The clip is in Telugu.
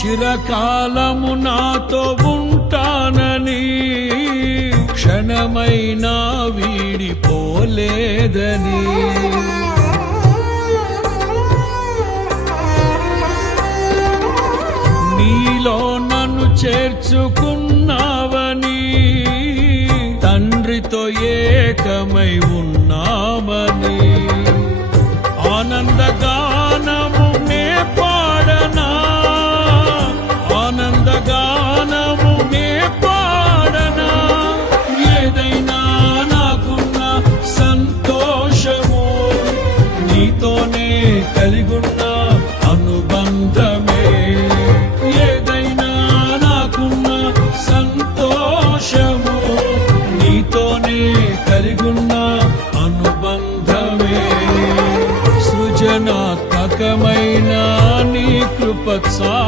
చిరకాలము నాతో ఉంటానని క్షణమైనా వీడిపోలేదని నీలో నన్ను చేర్చుకున్నావని తండ్రితో ఏకమై ఉన్నామని ఆనందగా